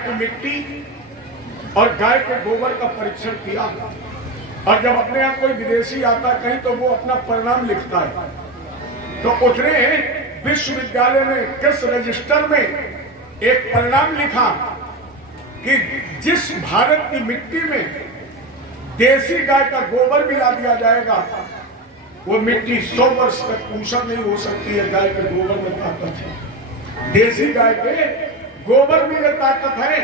की मिट्टी और गाय के गोबर का परीक्षण किया, और जब अपने यहाँ कोई विदेशी आता कहीं तो वो अपना परिणाम लिखता है, तो उसने विश्वविद्यालय में किस रजिस्टर में एक परिणाम लिखा कि जिस भारत की मिट्टी में देसी गाय का गोबर मिला दिया जाएगा वो मिट्टी 100 वर्ष तक ऊषा नहीं हो सकती है। गाय के गोबर में ताकत है, देसी गाय के गोबर में यह ताकत है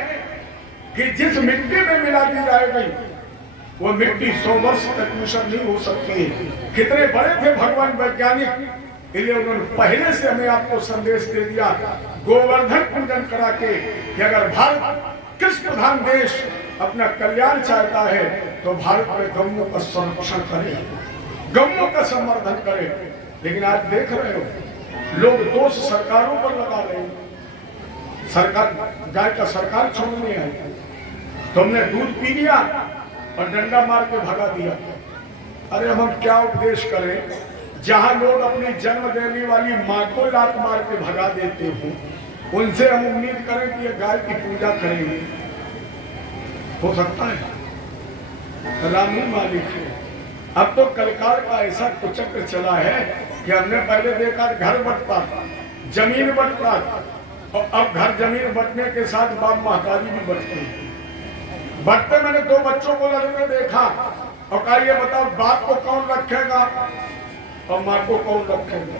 कि जिस मिट्टी में मिला दी जाएगी वो मिट्टी 100 वर्ष तक ऊषा नहीं हो सकती है। कितने बड़े थे भगवान वैज्ञानिक, इसलिए उन्होंने पहले से हमें आपको संदेश दे दिया गोवर्धन पूजन करा के कि अगर भारत कृषि प्रधान देश अपना कल्याण चाहता है तो भारत में गौओं का संरक्षण करे, गौओं का संवर्धन करे। लेकिन आज देख रहे हो लोग दोष सरकारों पर लगा रहे हैं, सरकार गाय का सरकार छोड़ने आई, तुमने दूध पी लिया और डंडा मार के भगा दिया। अरे हम क्या उपदेश करें, जहां लोग अपनी जन्म देने वाली मां को लात मार के भगा देते हो, उनसे हम उम्मीद करें कि ये गाय की पूजा करेंगे? हो सकता है? राम ही मालिक है। अब तो कलकार का ऐसा कुचक्र चला है कि हमने पहले देखा घर बंटता था, जमीन बंटता था, और अब घर जमीन बंटने के साथ बाप महतारी भी बंटते हैं। बंटते मैंने 2 बच्चों को लड़ते देखा और कहा ये बताओ बाप को कौन रखेगा और माँ को कौन रखेगा?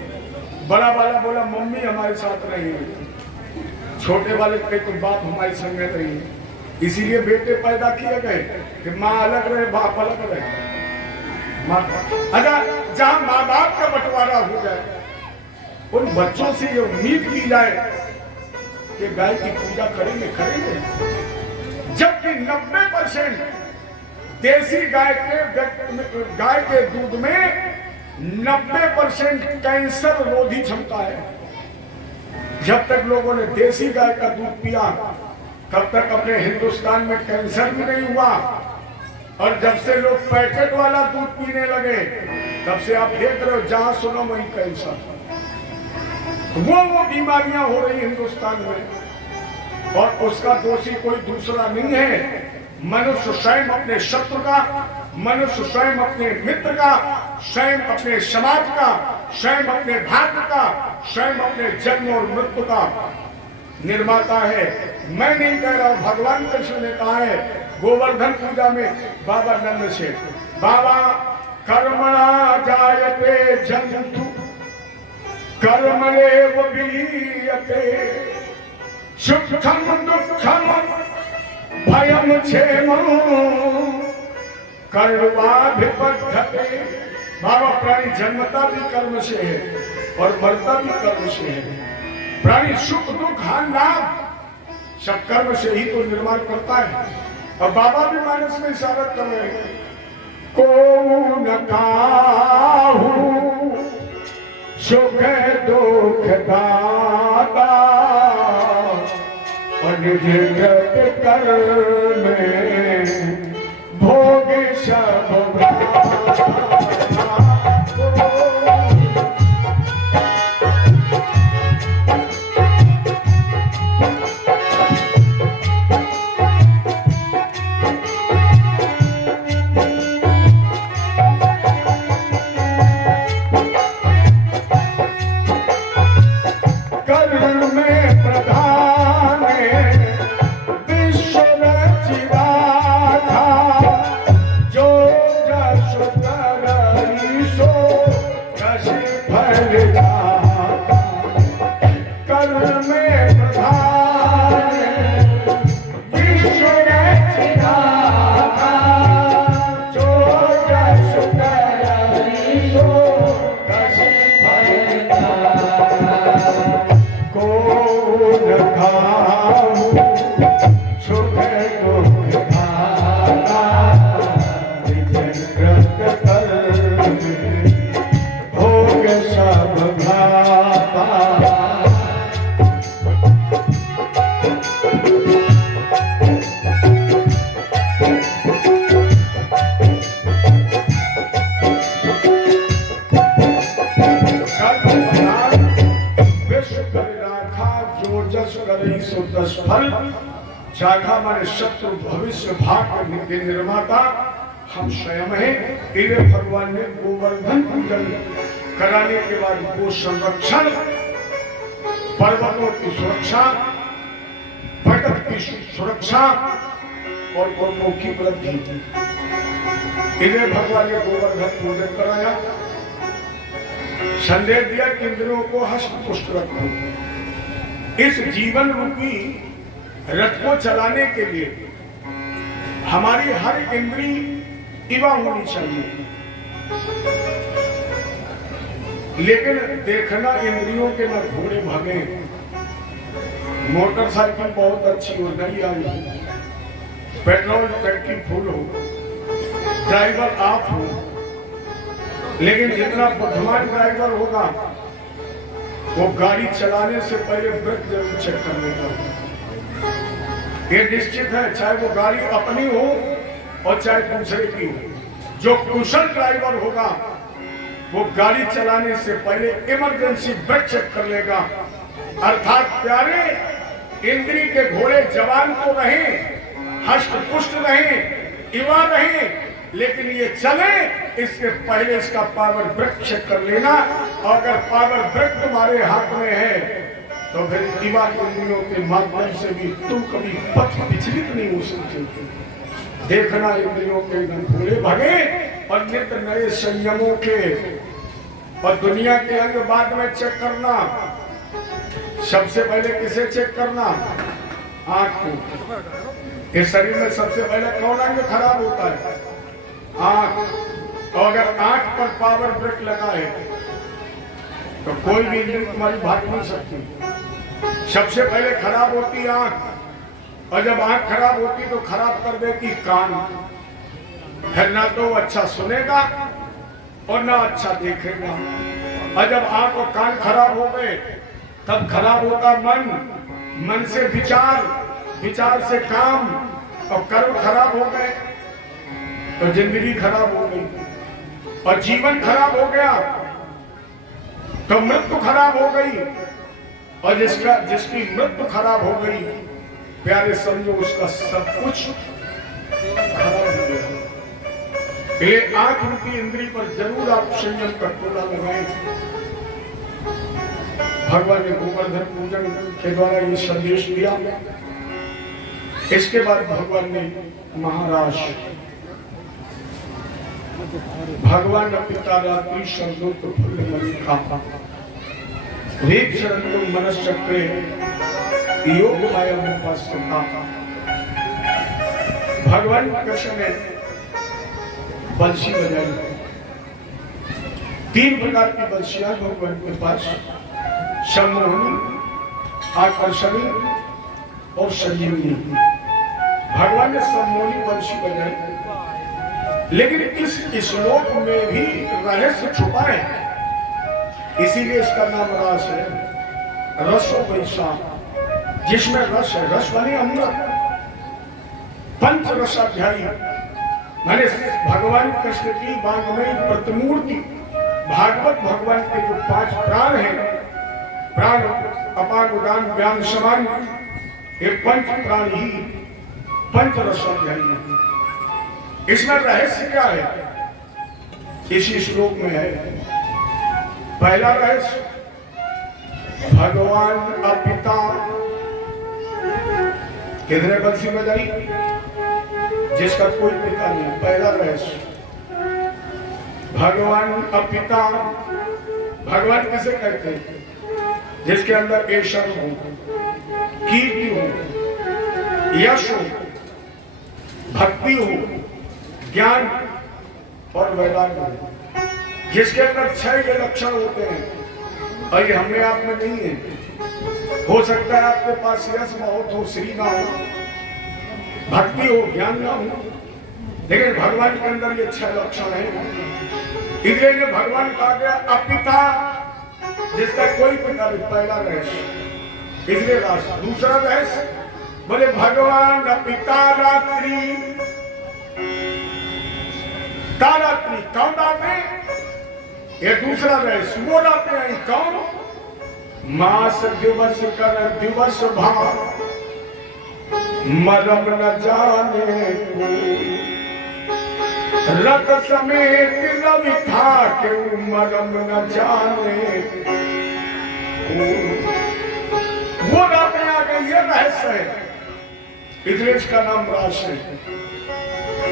बड़ा वाला बोला मम्मी हमारे साथ रहेगी, छोटे वाले कहे तो बाप हमारे संग रहेगी। इसीलिए बेटे पैदा किए गए कि माँ अलग रहे बाप अलग रहे। अच्छा, जहां माँ बाप का बंटवारा हो जाए उन बच्चों से ये उम्मीद की जाए कि गाय की पूजा करेंगे, जबकि 90% देसी गाय के दूध में 90% कैंसर रोधी क्षमता है। जब तक लोगों ने देसी गाय का दूध पिया तब तक अपने हिंदुस्तान में कैंसर भी नहीं हुआ, और जब से लोग पैकेट वाला दूध पीने लगे तब से आप देख रहे हो जहां सुनो वहीं कैंसर, वो बीमारियां हो रही हिंदुस्तान में। और उसका दोषी कोई दूसरा नहीं है, मनुष्य स्वयं अपने शत्रु का, मनुष्य स्वयं अपने मित्र का, स्वयं अपने समाज का, स्वयं अपने भाग्य का, स्वयं अपने जन्म और मृत्यु का निर्माता है। मैं नहीं कह रहा हूं, भगवान कृष्ण ने कहा है गोवर्धन पूजा में बाबा नंद से, बाबा कर्मणा जायते जंतु कर्मणेव विलीयते सुखम दुःखम भयम क्षेमं कर्माभिबद्धते। बाबा प्राणी जन्मता भी कर्म से है और मरता भी कर्म से है। प्राणी सुख दुख हानि लाभ सब कर्म से ही तो निर्माण करता है। और बाबा भी मानस में इशारा कर रहे हैं, को न काहू सुख दुख दाता अनुजगत कर में भोग सब जागा माने शत्रु भविष्य भाग के निर्माता हम स्वयं हैं। इन्हें भगवान ने गोवर्धन पूजन कराने के बाद गो संरक्षण, पर्वतों की सुरक्षा, भगत की सुरक्षा और कर्मों की वृद्धि, इन्हें भगवान ने गोवर्धन पूजन कराया। संदेश दिया कि इंद्रियों को हष्ट पुष्ट रखो। इस जीवन रूपी रथ को चलाने के लिए हमारी हर इंद्री इवा होनी चाहिए। लेकिन देखना इंद्रियों के न घोड़े भागे। मोटरसाइकिल बहुत अच्छी हो, नई आई, पेट्रोल टंकी फुल हो, ड्राइवर आप हो, लेकिन जितना बुद्धिमान ड्राइवर होगा वो गाड़ी चलाने से पहले ब्रेक जरूर चेक कर लेगा। ये निश्चित है, चाहे वो गाड़ी अपनी हो और चाहे दूसरे की हो। जो कुशल ड्राइवर होगा वो गाड़ी चलाने से पहले इमरजेंसी ब्रेक चेक कर लेगा। अर्थात प्यारे, इंद्री के घोड़े जवान तो रहे, हष्ट पुष्ट रहे, युवा रहे, लेकिन ये चले इसके पहले इसका पावर ब्रेक चेक कर लेना। और अगर पावर ब्रेक तुम्हारे हाथ में है तो फिर युवा इंद्रियों के माध्यम से भी तुम कभी पथ विचलित नहीं हो सकते। देखना इंद्रियों के घोड़े भगे और नित्य नए संयमों के, और दुनिया के अंग बाद में चेक करना। सबसे पहले किसे चेक करना? आंख को। इस शरीर में सबसे पहले कौन अंग खराब होता है? आंख। और अगर आंख पर पावर ब्रेक लगा है तो कोई भी इंद्री तुम्हारी भाग नहीं सकती। सबसे पहले खराब होती आंख, और जब आंख खराब होती तो खराब कर देती कान। फिर ना तो अच्छा सुनेगा और ना अच्छा देखेगा। और जब आंख और कान खराब हो गए तब खराब होगा मन, मन से विचार, विचार से काम, और कर्म खराब हो गए तो जिंदगी खराब हो गई, और जीवन खराब हो गया तो मृत्यु खराब हो गई। और जिसकी मृत्यु खराब हो गई, प्यारे समझो उसका सब कुछ खराब हो गया। इसलिए आंख रूपी इंद्री पर जरूर आप संयम का टोला लगाएं। भगवान ने गोवर्धन पूजन के द्वारा ये संदेश दिया। इसके बाद भगवान ने महाराज भगवान पिता रात्रि शब्दों तो फल मलिका वेद शरणों मनश्चक्रे योग आयम उपासना। भगवान कृष्ण ने बंसी बजाई। 3 प्रकार की बंसियां भगवान के पास, सम्मोहनी, आकर्षणी और संजीवनी। भगवान ने सम्मोहनी बंसी बजाई, लेकिन इस श्लोक में भी रहस्य छुपा है, इसीलिए इसका नाम रस है। रसो वैसा, जिसमें रस है, रस माने अमृत। पंच रसाध्यायी माने भगवान कृष्ण की वांग्मयी प्रतिमूर्ति। भागवत भगवान के जो 5 प्राण हैं, प्राण अपान उदान व्यान समान, ये पंच प्राण ही पंच रसाध्यायी है। इसमें रहस्य क्या है? इसी श्लोक में है। पहला रहस्य, भगवान अपिता। कितने बंसी बजाई? जिसका कोई पिता नहीं। पहला रहस्य, भगवान अपिता। भगवान किसे कहते हैं? जिसके अंदर ऐश्वर्य हो, कीर्ति हो, यश हो, भक्ति हो, ज्ञान और वैराग्य हो, जिसके अंदर 6 ये लक्षण होते हैं। और ये हमें आप में नहीं है। हो सकता है आपके पास यश बहुत हो, श्री ना हो, भक्ति हो, ज्ञान ना हो, लेकिन भगवान के अंदर ये 6 लक्षण है। इसलिए भगवान कहा गया अपिता, जिसका कोई पिता नहीं। पहला रहस्य। इसलिए दूसरा रहस्य बोले भगवान अपिता रात्रि। तारात्रि कौन आते? ये दूसरा रहस्य। वो आते हैं कौन? मास दिवस कर दिवस भाव। मरम न जाने कोई, रत समेत रवि था के मरम न जाने कोई। वो रात में आ गई, ये रहस्य है, इसलिए इसका नाम रास है।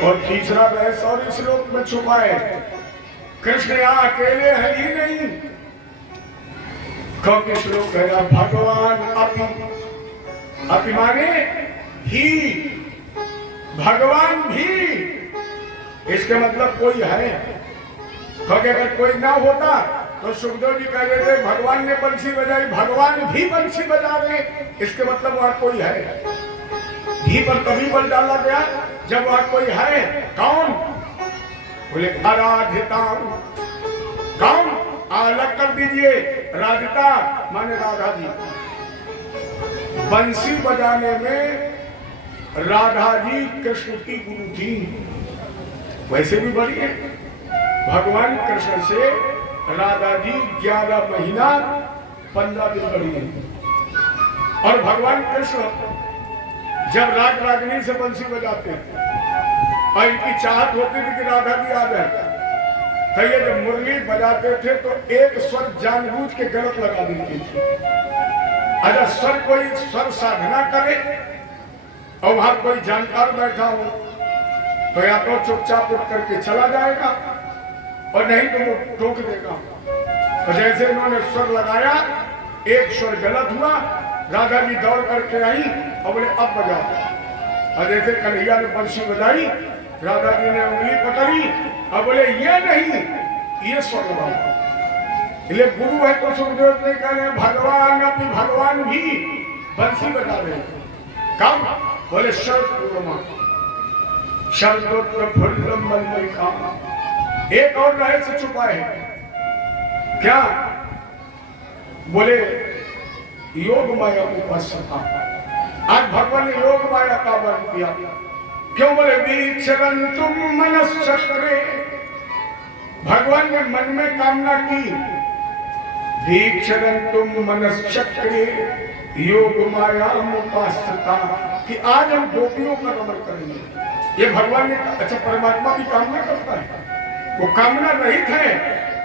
और तीसरा रहस्य और इस श्लोक में छुपा है, कृष्ण यहाँ अकेले है ही नहीं, क्योंकि श्लोक है ना भगवान अपि माने ही, भगवान भी, इसके मतलब कोई है। क्योंकि अगर कोई ना होता तो सुखदेव जी कह रहे थे भगवान ने बंसी बजाई, भगवान भी बंसी बजा रहे, इसके मतलब वहां कोई है। भी पर तभी बल डाला गया जब वहां कोई है। कौन? बोले आराधिता। कौन? अलग कर दीजिए, राधिता माने राधा जी। बंसी बजाने में राधा जी कृष्ण की गुरु थी, वैसे भी बड़ी है। भगवान कृष्ण से राधा जी 11 महीना 15 दिन बड़ी है। और भगवान कृष्ण जब राग रागिनी से बंसी बजाते हैं और इनकी चाहत होती थी कि राधा जी आ जाए, तो ये जब मुरली बजाते थे तो एक स्वर जानबूझ के गलत लगा देती थी। अगर स्वर कोई स्वर साधना करे और वहां कोई जानकार बैठा हो तो या तो चुपचाप उठ करके चला जाएगा और नहीं तो वो टोक देगा। तो जैसे इन्होंने स्वर लगाया, एक स्वर गलत हुआ, राधा जी दौड़ करके आई और बोले अब बजाओ। और जैसे कन्हैया ने बंसी बजाई, राधा जी ने उंगली पकड़ी और बोले ये नहीं, ये स्वर लगाओ। इसलिए गुरु है तो सुखदेव ने कहा भगवान अपनी, भगवान भी बंसी बजा रहे। कब? बोले शरद शरदोत्तर फुल्लम मल्लिका। एक और रहस्य छुपा है, क्या? बोले योग माया उपासना। आज भगवान ने योग माया का वर्णन किया। क्यों? बोले वीक्षरन्तुम मनश्चक्रे। भगवान ने मन में कामना की, वीक्षरन्तुम मनश्चक्रे योग माया उपासना, कि आज हम गोपियों का रमण करेंगे। ये भगवान ने, अच्छा परमात्मा भी कामना करता है, वो कामना रहित है,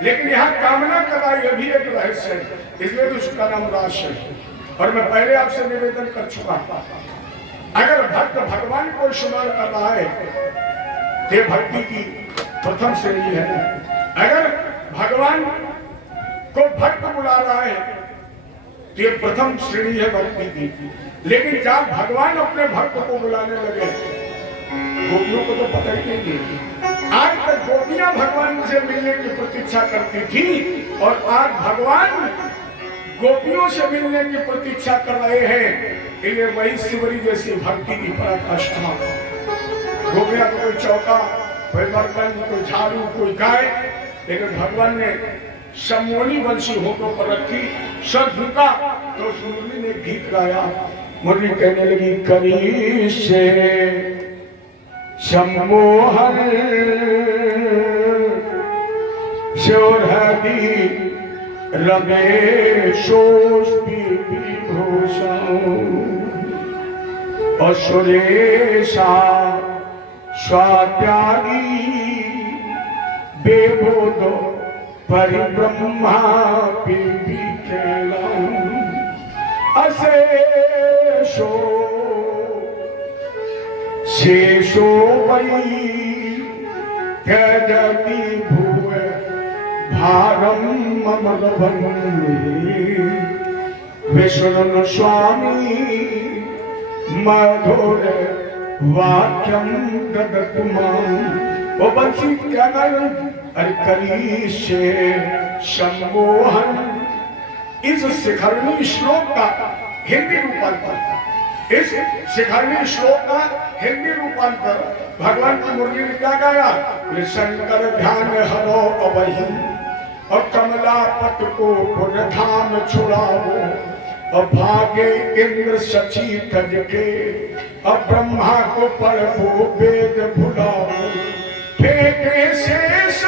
लेकिन यहाँ कामना करना यह भी एक रहस्य है, इसलिए तो उसका नाम रास है। और मैं पहले आपसे निवेदन कर चुका, अगर भक्त भगवान को स्मरण कर रहा है ये भक्ति की प्रथम श्रेणी है। अगर भगवान को भक्त बुला रहा है तो ये प्रथम श्रेणी है भक्ति की। लेकिन जब भगवान अपने भक्त को बुलाने लगे, गोपियों को तो पता ही नहीं थी। आज तक गोपियां भगवान से मिलने की प्रतीक्षा करती थी और आज भगवान गोपियों से मिलने की प्रतीक्षा कर रहे हैं। इन्हें वही शिवरी जैसी भक्ति की पराकाष्ठा। गोपियां तो कोई चौका, कोई बर्तन, कोई झाड़ू, कोई गाय, लेकिन भगवान ने सम्मोहनी बंसी होठों पर रखी, सर झुका तो उस मुरली ने गीत गाया। मुरली कहने लगी करी से सम्मोहन शोरहदी रमेशोष्पी विभूषण असुरेशा स्वात्यागी बेबोधो परिब्रह्मा विखेलम अशेषो शेषो वै त्यजति भुव भारम ममगवन विष्णु स्वामी मधुर वाक्यम ददतु मां। वो बंसी क्या गाया? अरे करी से सम्मोहन। इस शिखरणी श्लोक का हिंदी रूपांतर, इस शिखरणी श्लोक का हिंदी रूपांतर भगवान की मुरली ने क्या गाया? शंकर ध्यान हरो अवही और कमला पट को पुनधाम छुड़ाओ और भागे इंद्र सची तज के और ब्रह्मा को पढ़ो वेद भुलाओ फेंके शेष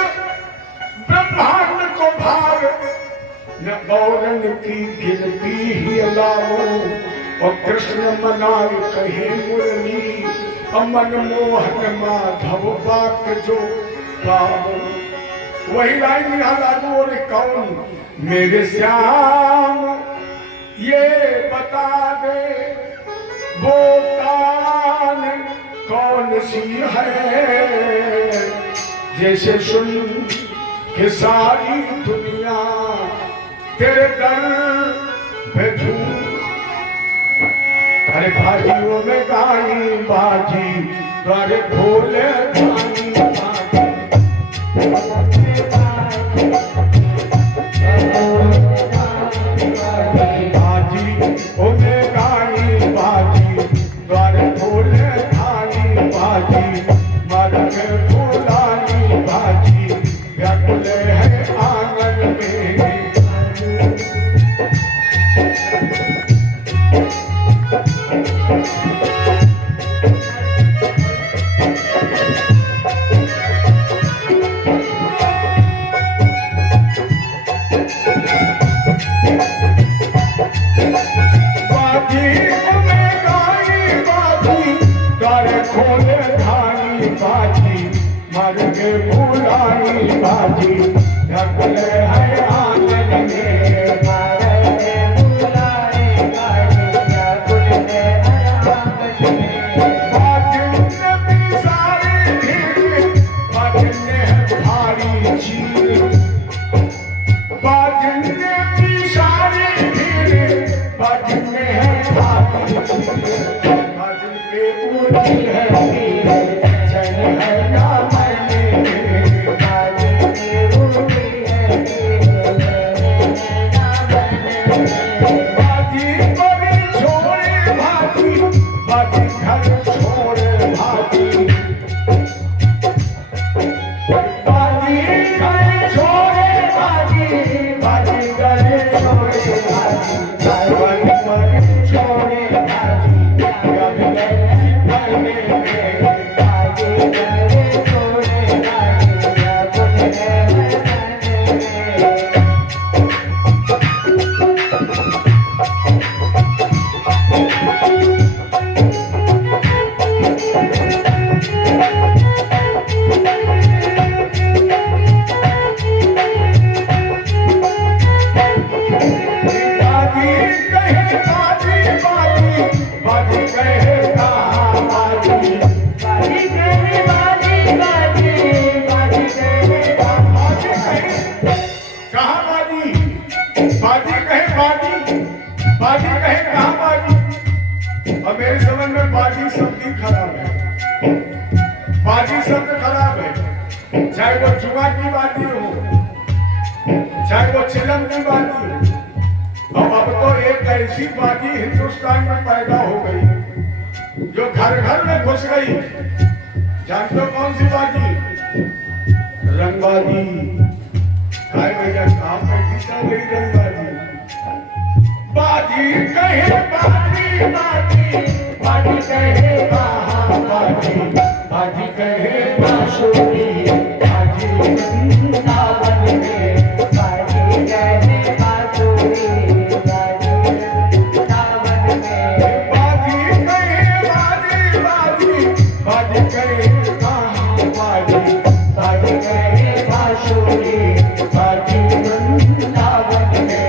ब्रह्मांड को भार न गौरन की गिनती ही लाओ और कृष्ण मनाई कहे मुरली, अमन मोहन माधव बाक जो पाओ। वही लाइन यहाँ लागू हो रही, कौन मेरे श्याम ये बता दे वो कान कौन सी है, जैसे सुन के सारी दुनिया तेरे दर पे झूम। अरे भाजियों में गाई बाजी, द्वारे खोले गाई बाजी, ओमे गाई बाजी, द्वारे खोले गाई बाजी, मरक फुलाई बाजी, व्याकुल है आंगन में। बाजी ढकल है आंगन में, बाजी कहे कहाँ बाजी। अब मेरे समझ में बाजी शब्द ही खराब है, बाजी शब्द खराब है। चाहे वो जुआ की बाजी हो, चाहे वो चिलम की बाजी हो। अब तो एक ऐसी बाजी हिंदुस्तान में पैदा हो गई जो घर घर में घुस गई। जानते हो कौन सी बाजी? रंगबाजी। भैया कहाँ पैदी चल गई रंगबाजी। बाजी कहे बाजी बाजी, बाजी कहे बाजी, बाजी कहे बांसुरी, बाजी वृंदावन में, बाजी कहे बांसुरी, बाजी वृंदावन में, बाजी कहे बाजी बाजी, बाजी कहे बाजी, बाजी कहे बांसुरी, बाजी वृंदावन में।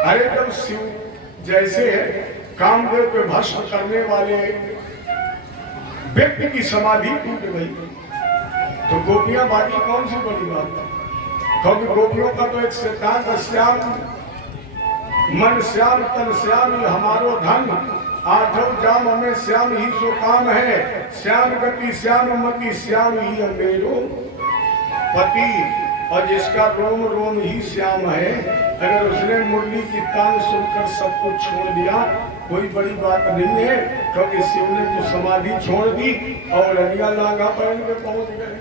अरे जब शिव जैसे कामदेव पे भस्म करने वाले व्यक्ति की समाधि टूट गई तो गोपियां बाकी कौन सी बड़ी बात है? क्योंकि गोपियों का तो एक सिद्धांत, श्याम मन श्याम तन श्याम ही हमारो धन, आठों जाम हमें श्याम ही सो काम है, श्याम गति श्याम मति श्याम ही अमेरो पति। और जिसका रोम रोम ही श्याम है, अगर उसने मुरली की तान सुनकर सब कुछ छोड़ दिया कोई बड़ी बात नहीं है। क्योंकि शिव ने तो समाधि छोड़ दी और अलिया लागा पहन के पहुंच गए।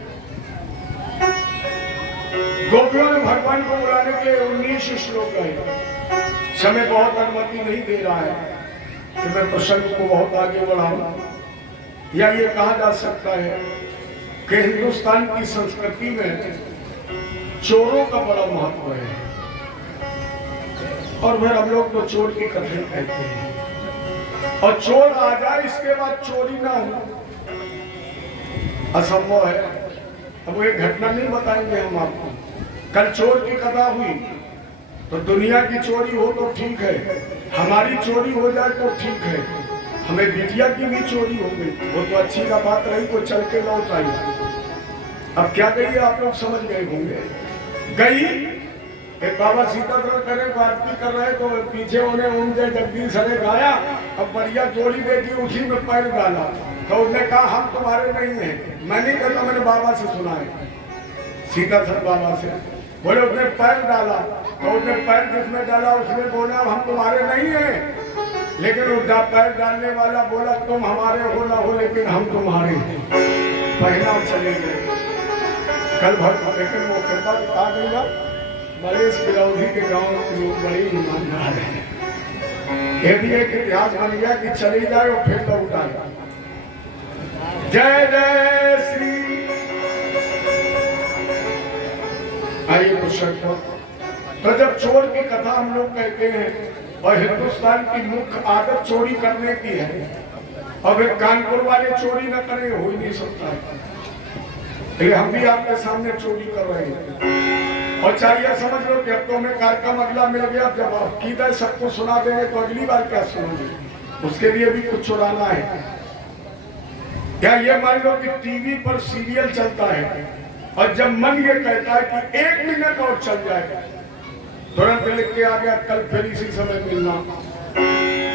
गोपियों ने भगवान को बुलाने के 19 श्लोक गाए। समय बहुत अनुमति नहीं दे रहा है कि मैं प्रसंग को बहुत आगे बढ़ाऊं, या ये कहा जा सकता है कि हिंदुस्तान की संस्कृति में चोरों का बड़ा महत्व है, और फिर हम लोग तो चोर की कथन कहते हैं, और चोर आ जाए इसके बाद चोरी ना हो असंभव है। अब एक घटना नहीं बताएंगे हम आपको। कल चोर की कथा हुई तो दुनिया की चोरी हो तो ठीक है, हमारी चोरी हो जाए तो ठीक है, हमें बिटिया की भी चोरी हो गई, वो तो अच्छी का बात रही, तो चल के लौट आई। अब क्या कहिए, आप लोग समझ गए होंगे। गई एक बाबा सीताधर करे आरती कर रहे तो पीछे उन्हें ओम जय जगदीश हरे गाया, अब बढ़िया जोड़ी देखी, उसी में पैर डाला तो उसने कहा हम तुम्हारे नहीं हैं। मैं नहीं कहता, मैंने बाबा से सुना है, सीताधर बाबा से। बोले उसने पैर डाला तो उसने पैर जिसमें डाला उसने बोला हम तुम्हारे नहीं हैं, लेकिन उस पैर डालने वाला बोला तुम हमारे हो ना हो लेकिन हम तुम्हारे हैं। पहना चले गए। कल भर लेकिन वो कृपा आ गई ना, मलेश बिरौधी के गांव के लोग बड़े ईमानदार हैं। ये भी एक इतिहास बन गया कि चली जाए और फिर लौट आए। जय जय श्री। आइए पुस्तक। तो जब चोर की कथा हम लोग कहते हैं और हिंदुस्तान की मुख्य आदत चोरी करने की है, अब एक कानपुर वाले चोरी न करें हो ही नहीं सकता है। हम भी आपके सामने चोरी कर रहे हैं, और चाहिए समझ लो कि अब तो हमें कार्यक्रम अगला मिल गया, जब आप कीधर सबको सुना देंगे तो अगली बार क्या सुनोगे, उसके लिए भी कुछ चुराना है। क्या ये मान लो कि टीवी पर सीरियल चलता है और जब मन ये कहता है कि 1 मिनट और चल जाए, तुरंत लिख के आ गया कल फिर इसी समय मिलना।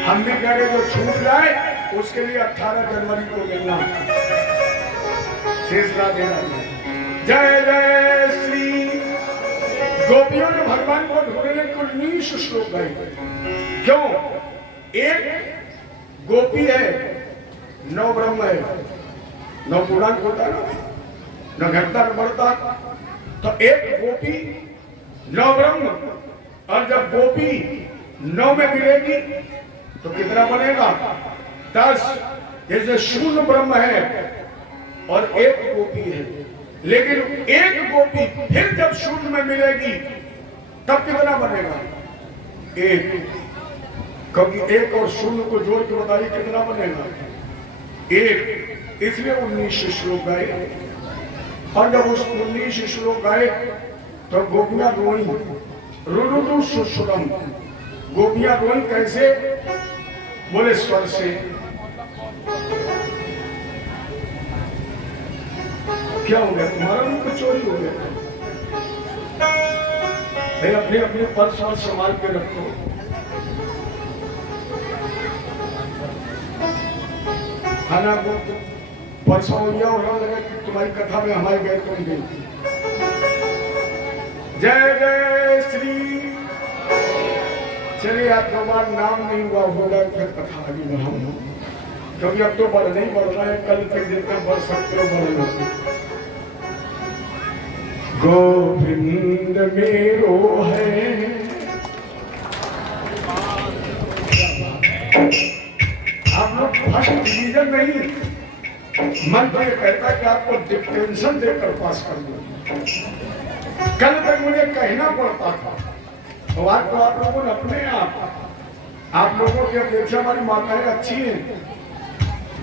हम भी कह रहे जो छूट जाए उसके लिए 18 जनवरी को मिलना, शेष ना देना। जय जय श्री। गोपियों ने भगवान को ढूंढने को 19 श्लोक गाए। क्यों? एक गोपी है, 9 ब्रह्म है, 9 पूर्णांक होता है, न घटता न बढ़ता। तो एक गोपी 9 ब्रह्म, और जब गोपी 9 में मिलेगी तो कितना बनेगा? 10। जैसे शून्य ब्रह्म है और एक गोपी है, लेकिन एक गोपी फिर जब शून्य में मिलेगी तब कितना बनेगा? 1। क्योंकि 1 और 0 को जोड़ के बताइए कितना बनेगा? 1। इसलिए 19 श्लोक गाए, और जब उस 19 श्लोक गाए तो गोपियां रोई, रुरुरु सुसुरम। गोपियां रोई कैसे? बोले स्वर से। क्या हो गया? तुम्हारा रूप चोरी हो गया। अपने अपने पर्स और संभाल के रखो। खाना को परसों हो गया और लगा कि तुम्हारी कथा में हमारी गैर कौन गई। जय जय श्री। चलिए आप दो बार नाम नहीं हुआ होगा, फिर कथा आगे बढ़ाऊंगा, क्योंकि अब तो बढ़ नहीं बढ़ रहा है, कल तक जितना बढ़ सकते हो बढ़ लो। गोविंद मेरो है। आप लोग फर्स्ट डिवीजन नहीं, मन तो ये कहता है कि आपको डिस्टिंक्शन देकर पास कर दो। कल तक मुझे कहना पड़ता था, तो आज तो आप लोगों ने अपने आप लोगों की अपेक्षा हमारी माताएं अच्छी हैं।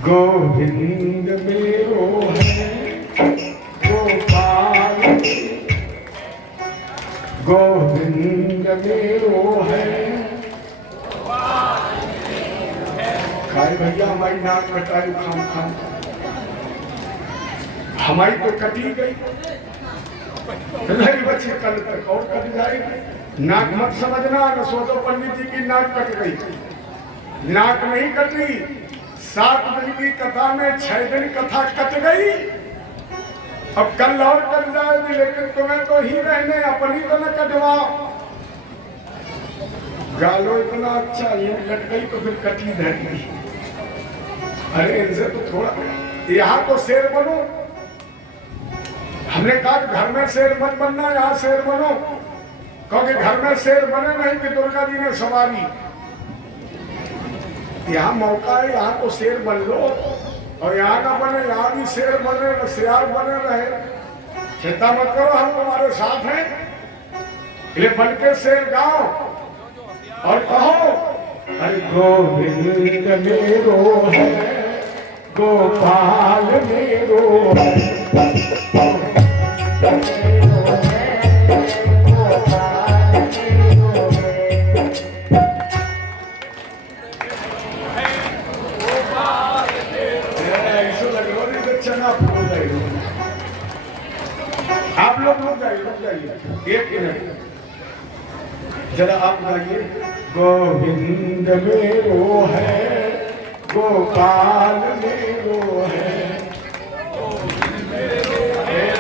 गोविंद मेरो है गोपाल, गोविंद मेरो है। खाए भैया हमारी नाक कटाई खाम खाम, हमारी तो कटी गई, नहीं बची कल तक और कट जाएगी। नाक मत समझना, न सोचो पंडित जी की नाक कट गई। नाक नहीं कटी, 7 दिन की कथा में 6 दिन कथा कट गई। अब कल और कट जाएगी, लेकिन तुम्हें तो ही रहने, अपनी तो न कटवाओ। गालो इतना अच्छा, ये लट गई तो फिर कटी रहेगी। अरे इनसे तो थोड़ा, यहाँ तो शेर बनो, हमने कहा कि घर में शेर मत बनना, यहाँ शेर बनो, क्योंकि घर में शेर बने नहीं कि दुर्गा जी ने सवारी। यहाँ मौका है, यहाँ तो शेर बन लो, और यहाँ ना बने यहाँ भी शेर बने, सियार बने रहे। चिंता मत करो, हम तुम्हारे साथ हैं। ये बन के शेर गाओ और कहो, अरे गोविंद मेरो है, गोपाल मेरो है, आप लोग रुक जाइए, एक मिनट जरा आप गाइए। गोविंद मेरो है, गोपाल मेरो है,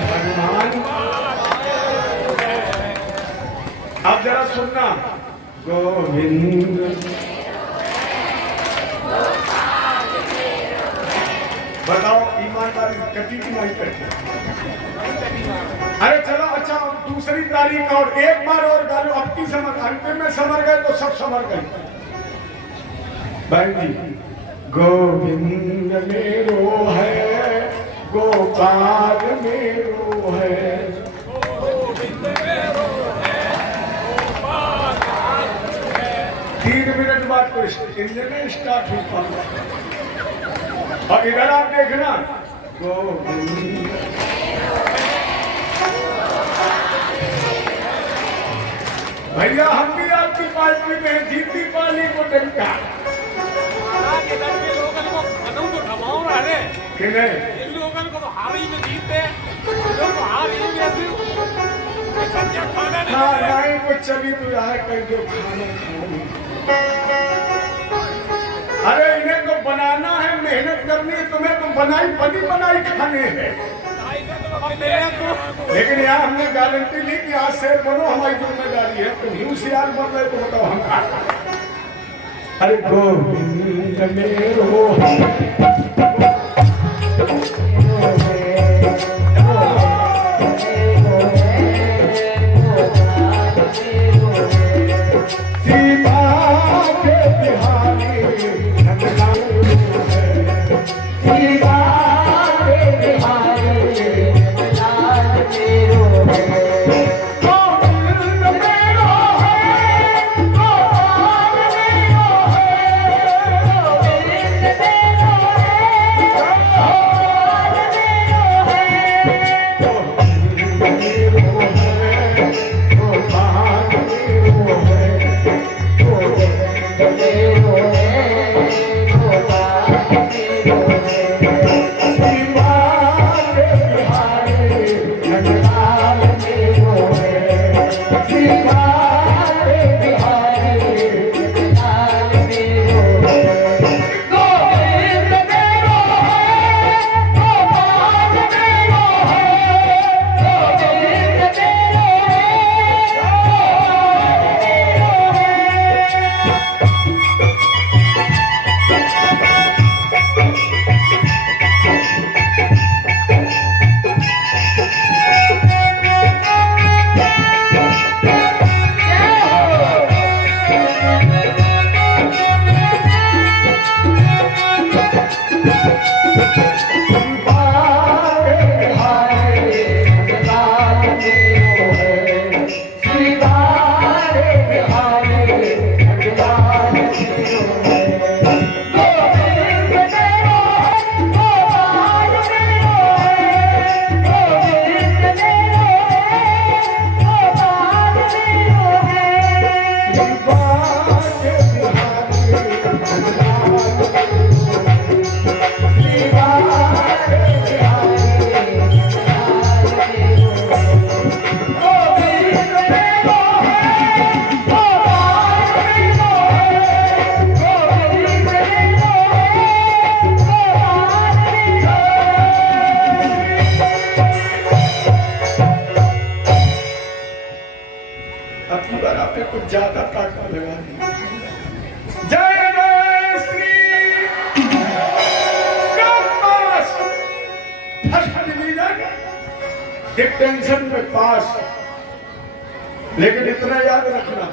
भगवान। आप जरा सुनना, गोविंद। बताओ ईमानदारी कटी की नहीं करती? अरे चलो अच्छा, दूसरी तारीख और एक बार और गा लो। अब की समझ, अंतिम में समझ गए तो सब समझ गए। बहन जी, गोविंद मेरो है, गोपाल मेरो है, गोविंद मेरो है, गोपाल है। 3 मिनट बाद तो इंजन स्टार्ट हो पाता। और इधर आप देखना, गोविंद। भैया हम भी आपकी पार्टी में जीती पाली को डंका कुछ चली तो यहाँ कहीं जो खाना खाने। अरे इन्हें तो बनाना है, मेहनत करनी है, तुम्हें तो बनाई खाने हैं। लेकिन यहाँ हमने गारंटी ली कि आज शेर बनो, हमारी जिम्मेदारी है। तुम ही होशियार बन रहे तो बताओ हम क्या। अरे गोविंद मेरो डिटेंशन में पास। लेकिन इतना याद रखना,